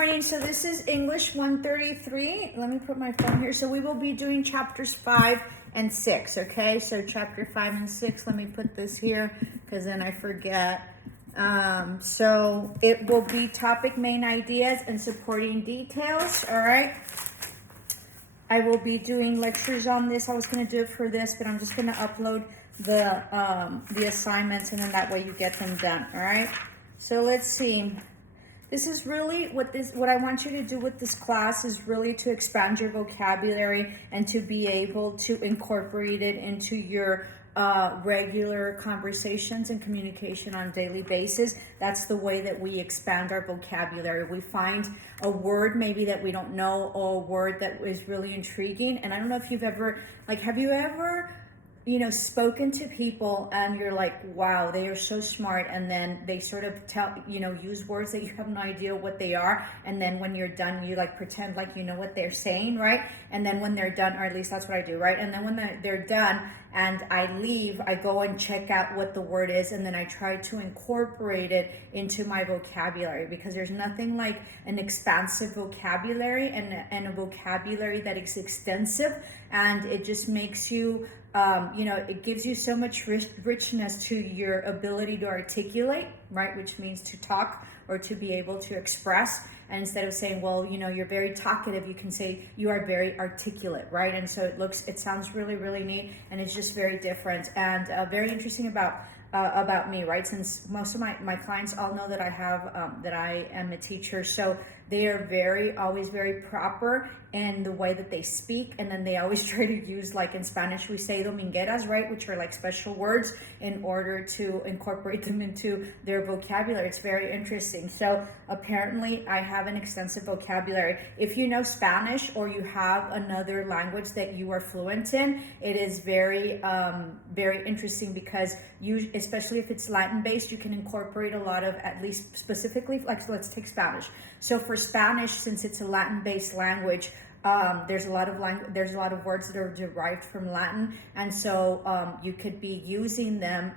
morning. So this is English 133. Let me put my phone here. So we will be doing chapters 5 and 6, okay? So chapter 5 and 6, let me put this here because then I forget. So it will be topic, main ideas, and supporting details, all right? I will be doing lectures on this. I was going to do it for this, but I'm just going to upload the assignments, and then that way you get them done, all right? So let's see. This is really what I want you to do with this class is really to expand your vocabulary and to be able to incorporate it into your regular conversations and communication on a daily basis. That's the way that we expand our vocabulary. We find a word maybe that we don't know, or a word that is really intriguing. And I don't know if you've ever, have you ever spoken to people and you're like, wow, they are so smart, and then they sort of use words that you have no idea what they are, and then when you're done, you pretend like you know what they're saying, right? And then when they're done, or at least that's what I do, right? And then when they're done and I leave, I go and check out what the word is, and then I try to incorporate it into my vocabulary, because there's nothing like an expansive vocabulary and a vocabulary that is extensive, and it just makes you it gives you so much richness to your ability to articulate, right? Which means to talk or to be able to express. And instead of saying, well, you're very talkative, you can say you are very articulate, right? And so it sounds really, really neat, and it's just very different and very interesting about me, right? Since most of my clients all know that I am a teacher, so they are always very proper in the way that they speak, and then they always try to use, in Spanish we say domingueras, right, which are special words, in order to incorporate them into their vocabulary. It's very interesting. So apparently I have an extensive vocabulary. If you know Spanish or you have another language that you are fluent in, it is very very interesting, because especially if it's Latin based, you can incorporate a lot of, at least specifically, let's take Spanish. So for Spanish, since it's a Latin based language, there's a lot of words that are derived from Latin, and so you could be using them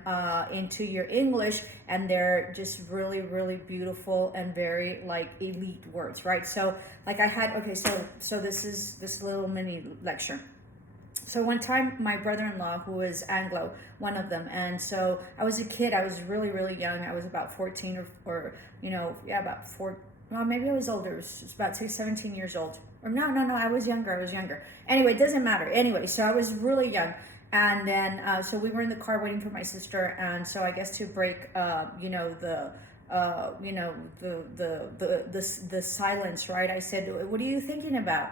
into your English, and they're just really, really beautiful and very elite words, right? So so this is this little mini lecture. So one time, my brother-in-law, who is Anglo, one of them, and so I was a kid. I was really, really young. I was about 14 or about 4. Well, maybe I was older. It was about 17 years old. Or no, I was younger. Anyway, it doesn't matter. Anyway, so I was really young. And then, so we were in the car waiting for my sister. And so I guess to break, the silence, right? I said, what are you thinking about?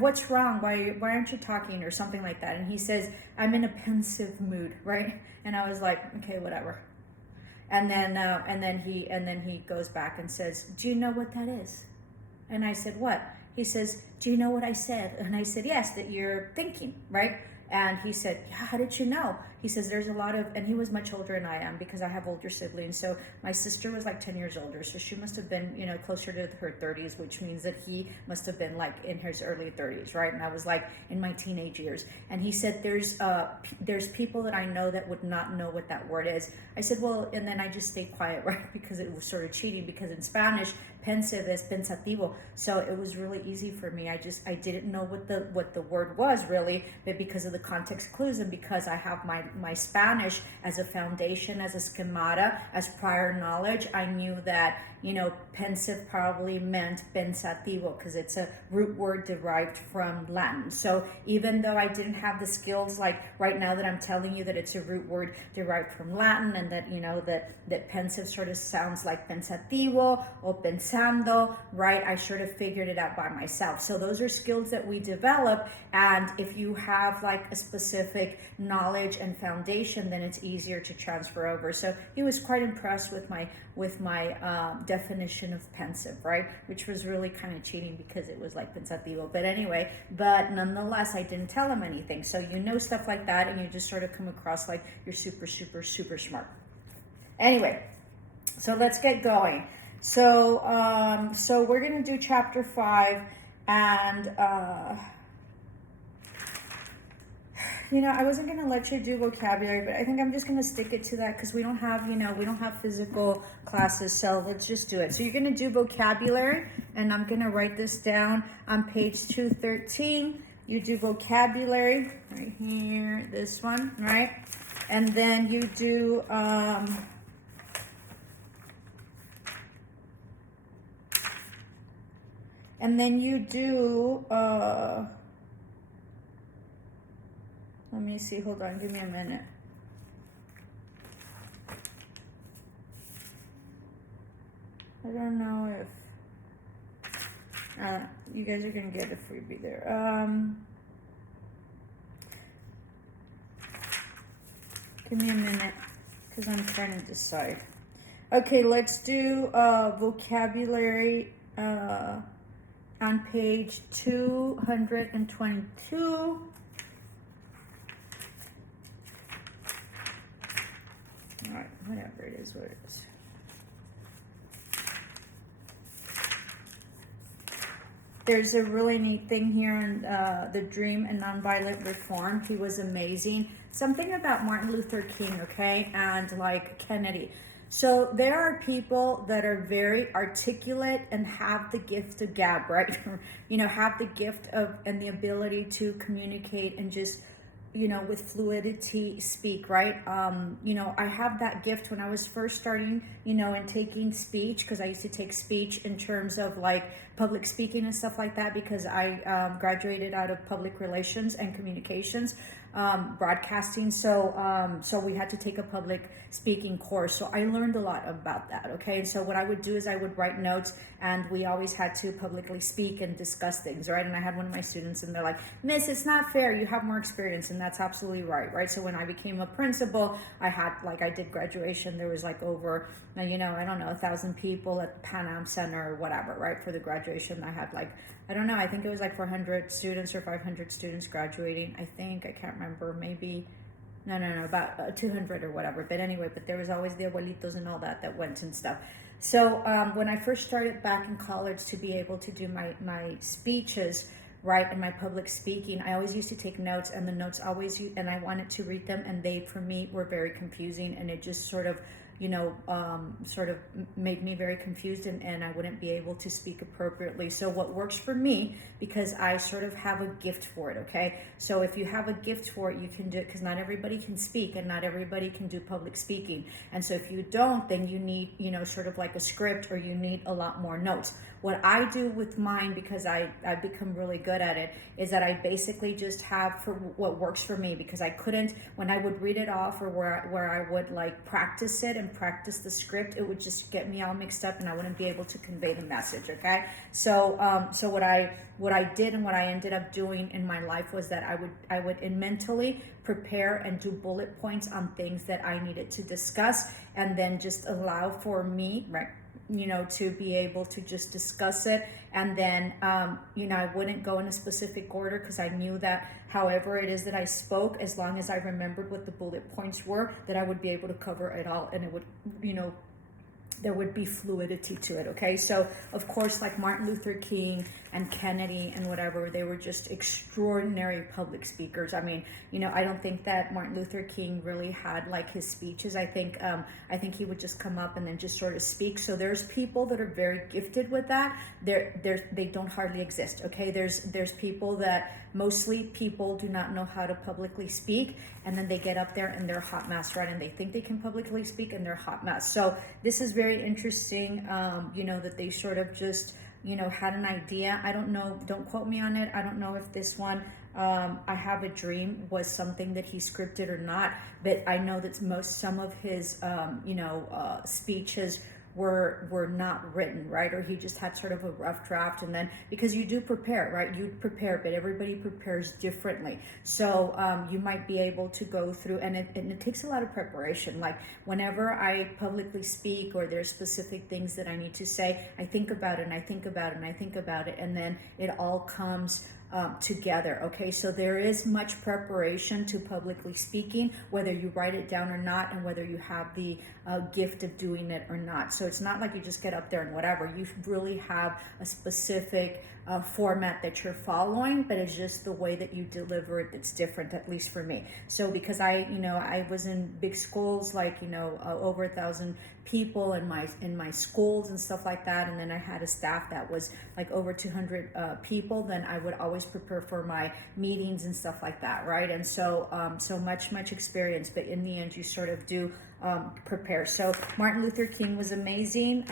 What's wrong? Why aren't you talking, or something like that? And he says, I'm in a pensive mood, right? And I was like, okay, whatever. And then he goes back and says, do you know what that is? And I said, what? He says, do you know what I said? And I said, yes, that you're thinking, right? And he said, yeah, how did you know? He says, there's a lot of, and he was much older than I am, because I have older siblings. So my sister was 10 years older. So she must have been, closer to her 30s, which means that he must have been in his early 30s, right? And I was in my teenage years. And he said, there's people that I know that would not know what that word is. I said, well, and then I just stayed quiet, right? Because it was sort of cheating, because in Spanish, pensive is pensativo. So it was really easy for me. I didn't know what the word was really, but because of the context clues, and because I have my Spanish as a foundation, as a schemata, as prior knowledge, I knew that pensive probably meant pensativo, because it's a root word derived from Latin. So even though I didn't have the skills right now that I'm telling you that it's a root word derived from Latin, and that that pensive sort of sounds like pensativo or pensando, right? I sort of figured it out by myself. So those are skills that we develop, and if you have a specific knowledge and foundation, then it's easier to transfer over. So he was quite impressed with my definition of pensive, right? Which was really kind of cheating, because it was pensativo. But nonetheless, I didn't tell him anything. So stuff like that, and you just sort of come across you're super, super, super smart. Anyway, so let's get going. So we're going to do chapter 5, and I wasn't going to let you do vocabulary, but I think I'm just going to stick it to that because we don't have, we don't have physical classes. So let's just do it. So you're going to do vocabulary, and I'm going to write this down on page 213. You do vocabulary right here, this one, right? And then you do, let me see, hold on, give me a minute. I don't know if, you guys are gonna get a freebie there. Give me a minute, because I'm trying to decide. Okay, let's do vocabulary on page 222. All right, whatever it is, what it is. There's a really neat thing here in The Dream and Nonviolent Reform. He was amazing. Something about Martin Luther King, okay, and like Kennedy. So there are people that are very articulate and have the gift of gab, right? Have the gift of and the ability to communicate and just, with fluidity speak, right? I have that gift when I was first starting, and taking speech, because I used to take speech in terms of like public speaking and stuff like that, because I graduated out of public relations and communications, broadcasting. So we had to take a public speaking course. So I learned a lot about that. Okay. And so what I would do is I would write notes, and we always had to publicly speak and discuss things. Right. And I had one of my students, and they're like, "Miss, it's not fair. You have more experience." And that's absolutely right. Right. So when I became a principal, I did graduation. There was like over, I don't know, 1,000 people at Pan Am Center or whatever, right? For the graduation, I had I think it was like 400 students or 500 students graduating. I can't remember, maybe, no, about 200 or whatever. But anyway, there was always the abuelitos and all that went and stuff. So when I first started back in college to be able to do my speeches, right, and my public speaking, I always used to take notes, and the notes and I wanted to read them, and they, for me, were very confusing, and it just sort of made me very confused, and I wouldn't be able to speak appropriately. So what works for me, because I sort of have a gift for it, okay? So if you have a gift for it, you can do it, because not everybody can speak, and not everybody can do public speaking. And so if you don't, then you need, sort of like a script, or you need a lot more notes. What I do with mine, because I've become really good at it, is that I basically just have for what works for me, because I couldn't, when I would read it off, or where I would like practice it and practice the script, it would just get me all mixed up, and I wouldn't be able to convey the message. Okay, so what I did, and what I ended up doing in my life, was that I would mentally prepare and do bullet points on things that I needed to discuss, and then just allow for me, right, to be able to just discuss it. And then, I wouldn't go in a specific order, because I knew that however it is that I spoke, as long as I remembered what the bullet points were, that I would be able to cover it all, and it would, there would be fluidity to it. Okay, so of course, like Martin Luther King and Kennedy and whatever, they were just extraordinary public speakers. I mean, I don't think that Martin Luther King really had like his speeches. I think he would just come up and then just sort of speak. So there's people that are very gifted with that. They don't hardly exist. Okay, there's people that, mostly people do not know how to publicly speak, and then they get up there and they're a hot mess, right? And they think they can publicly speak, and they're a hot mess. So this is very interesting, that they sort of just, had an idea. I don't know, don't quote me on it. I don't know if this one, I Have a Dream, was something that he scripted or not, but I know that some of his, speeches were not written, right? Or he just had sort of a rough draft, and then, because you do prepare, right? You prepare, but everybody prepares differently. So you might be able to go through, and it takes a lot of preparation. Like whenever I publicly speak, or there's specific things that I need to say, I think about it, and I think about it, and I think about it, and then it all comes together. Okay, so there is much preparation to publicly speaking, whether you write it down or not, and whether you have the gift of doing it or not. So it's not like you just get up there and whatever. You really have a specific format that you're following, but it's just the way that you deliver it that's different, at least for me. So because I was in big schools, like over 1,000 people in my schools and stuff like that, and then I had a staff that was like over 200 people, then I would always prepare for my meetings and stuff like that, right? And so so much experience, but in the end you sort of do prepare. So Martin Luther King was amazing,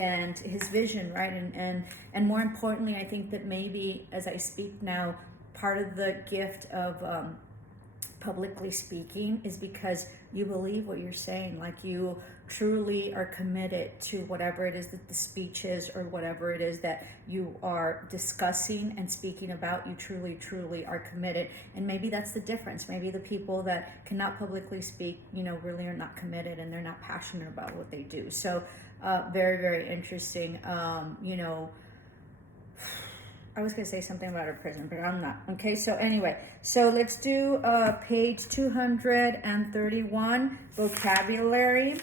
and his vision, right? And more importantly, I think that maybe as I speak now, part of the gift of publicly speaking is because you believe what you're saying, like you truly are committed to whatever it is that the speech is, or whatever it is that you are discussing and speaking about. You truly are committed. And maybe that's the difference. Maybe the people that cannot publicly speak, really are not committed, and they're not passionate about what they do. So very interesting. I was going to say something about a prison, but I'm not. Okay, so anyway, so let's do page 231, vocabulary.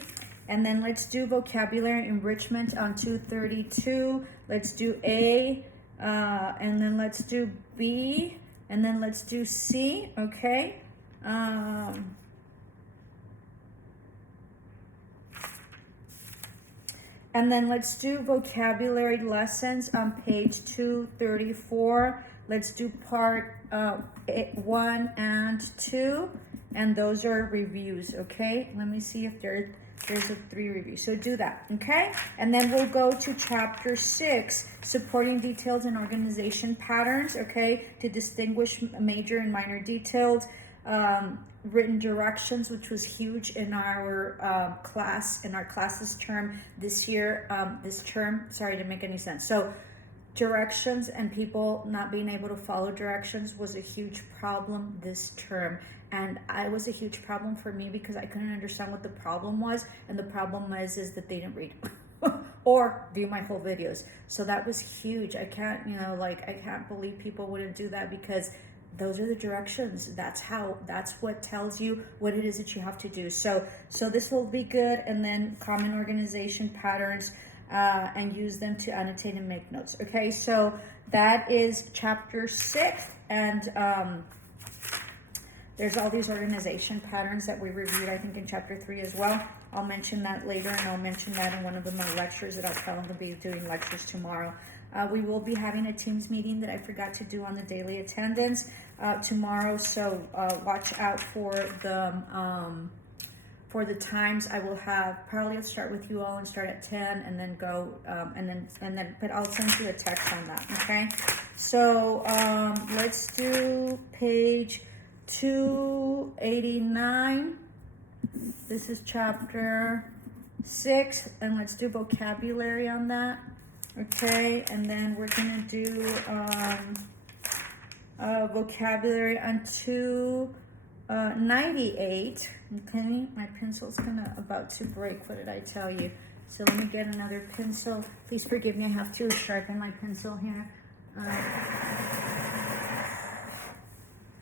And then let's do vocabulary enrichment on 232. Let's do A, and then let's do B, and then let's do C, okay? And then let's do vocabulary lessons on page 234. Let's do part 1 and 2, and those are reviews, okay? Let me see if there's a 3 review. So do that, okay? And then we'll go to chapter 6, supporting details and organization patterns, okay? To distinguish major and minor details. Written directions, which was huge in our classes term this year, this term. Sorry, didn't make any sense. So directions and people not being able to follow directions was a huge problem this term. And it was a huge problem for me because I couldn't understand what the problem was. And the problem is that they didn't read or view my whole videos. So that was huge. I can't, I can't believe people wouldn't do that, because those are the directions. That's what tells you what it is that you have to do. So this will be good. And then common organization patterns, and use them to annotate and make notes. Okay, so that is chapter 6. And there's all these organization patterns that we reviewed, I think, in chapter 3 as well. I'll mention that later, and I'll mention that in one of my lectures that I'll probably be doing lectures tomorrow. We will be having a Teams meeting that I forgot to do on the daily attendance tomorrow, so watch out for the times. I will have, probably I'll start with you all and start at 10 and then go, and then, but I'll send you a text on that, okay? So let's do page 289. This is chapter 6, and let's do vocabulary on that. Okay, and then we're gonna do vocabulary on 298. Okay, my pencil's about to break. What did I tell you? So let me get another pencil. Please forgive me, I have to sharpen my pencil here.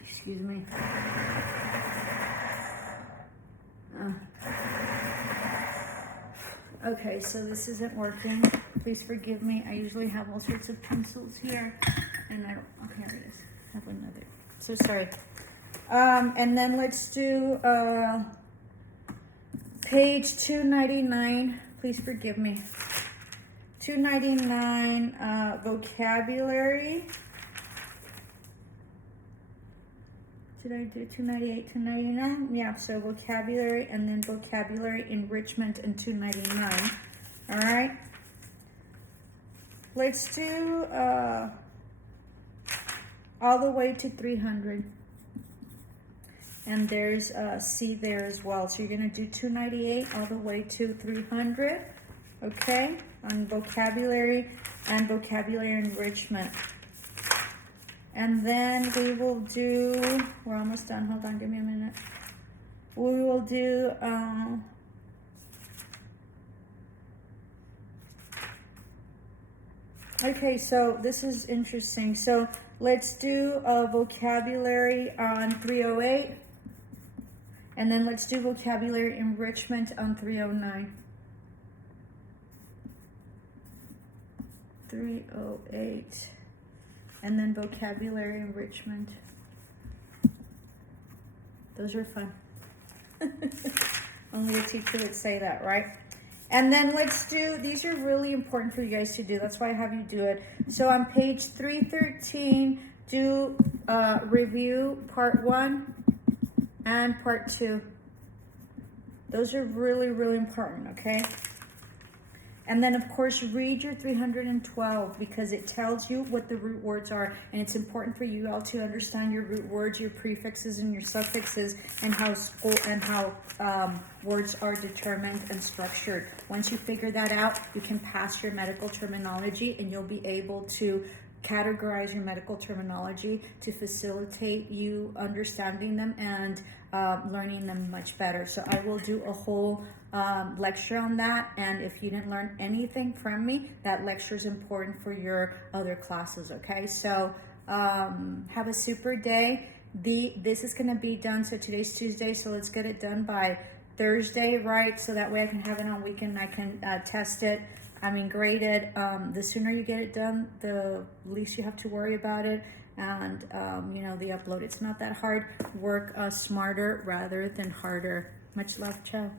Excuse me. Okay, so this isn't working. Please forgive me. I usually have all sorts of pencils here, and I don't. Oh, here it is. I have another. So sorry. And then let's do page 299. Please forgive me. 299 vocabulary. Did I do 298, 299? Yeah, so vocabulary, and then vocabulary enrichment in 299. All right. Let's do all the way to 300. And there's C there as well. So you're going to do 298 all the way to 300. Okay, on vocabulary and vocabulary enrichment. And then we will do, we're almost done. Hold on, give me a minute. We will do Okay, so this is interesting. So let's do a vocabulary on 308. And then let's do vocabulary enrichment on 309. 308. And then vocabulary enrichment. Those are fun. Only a teacher would say that, right? And then let's do, these are really important for you guys to do. That's why I have you do it. So on page 313, do review part 1 and part 2. Those are really, really important, okay? And then, of course, read your 312 because it tells you what the root words are. And it's important for you all to understand your root words, your prefixes, and your suffixes, and how words are determined and structured. Once you figure that out, you can pass your medical terminology, and you'll be able to categorize your medical terminology to facilitate you understanding them and learning them much better. So I will do a whole lecture on that, and if you didn't learn anything from me, that lecture is important for your other classes. Okay, so have a super day. This is going to be done, so today's Tuesday, so let's get it done by Thursday, right? So that way I can have it on weekend, I can test it, grade it. The sooner you get it done, the least you have to worry about it. And the upload, it's not that hard. Work smarter rather than harder. Much love. Ciao.